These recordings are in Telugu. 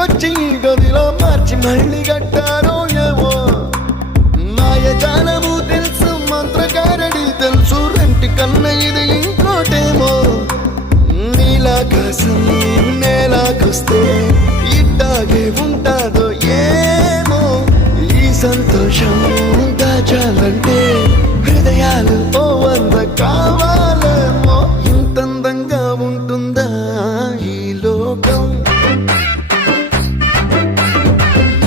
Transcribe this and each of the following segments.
ఇంటికొచ్చి గదిలో మార్చి మళ్ళీ కట్టారో ఏమో మాయజాలము తెలుసు మంత్రకారడి తెలుసు రెంటి కన్న ఇది ఇంకోటేమో నీలాకాశం నేలాకొస్తే ఇట్టాగే ఉంటాదో ఏమో ఈ సంతోషం దాచాలంటే హృదయాలు ఓ వంద కావాలేమో ఇంతందంగా ఉంటుందా ఈ లోకం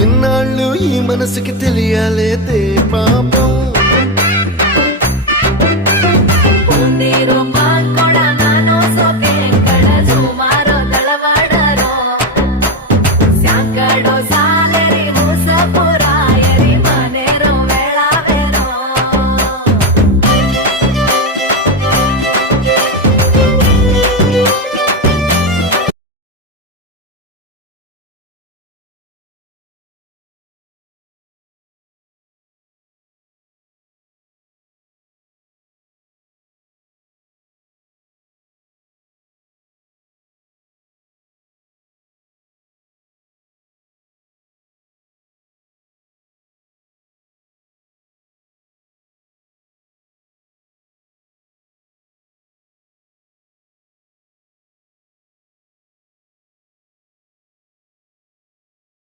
ఇన్నాళ్ళు ఈ మనసుకి తెలియాలే